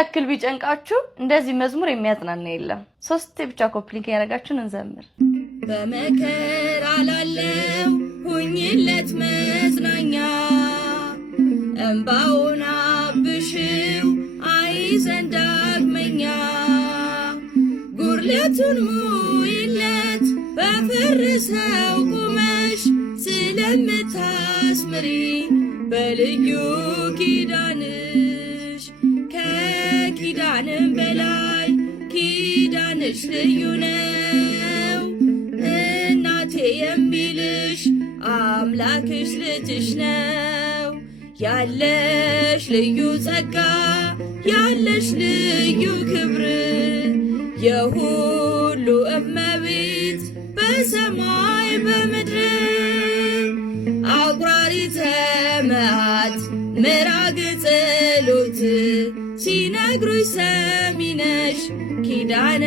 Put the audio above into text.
ያክል ቢጨንቃችሁ እንደዚህ መዝሙር የሚያጽናና የለም። 3 ብቻ ኮፕሊንክ ያረጋችሁን እንዘምር። በመከራ ላለው ሁኝለት መጽናኛ እንባውን አብሽው አይዘን ዳግመኛ ጉርለቱን ሙይለት በፍርሰው ቁመሽ ስለምታስምሪ በልዩ ኪዳንሽ ከኪዳንም በላይ ኪዳንሽ ልዩ ነው። እናቴ የሚልሽ አምላክሽ ልጅሽ ነው። ያለሽ ልዩ ጸጋ ያለሽ ልዩ ክብር የሁሉ እመቤት በሰማይ በምድር አቁራሪተ መዓት ምራግ ጸሎት ሲነግሩሽ ሰሚነሽ ኪዳነ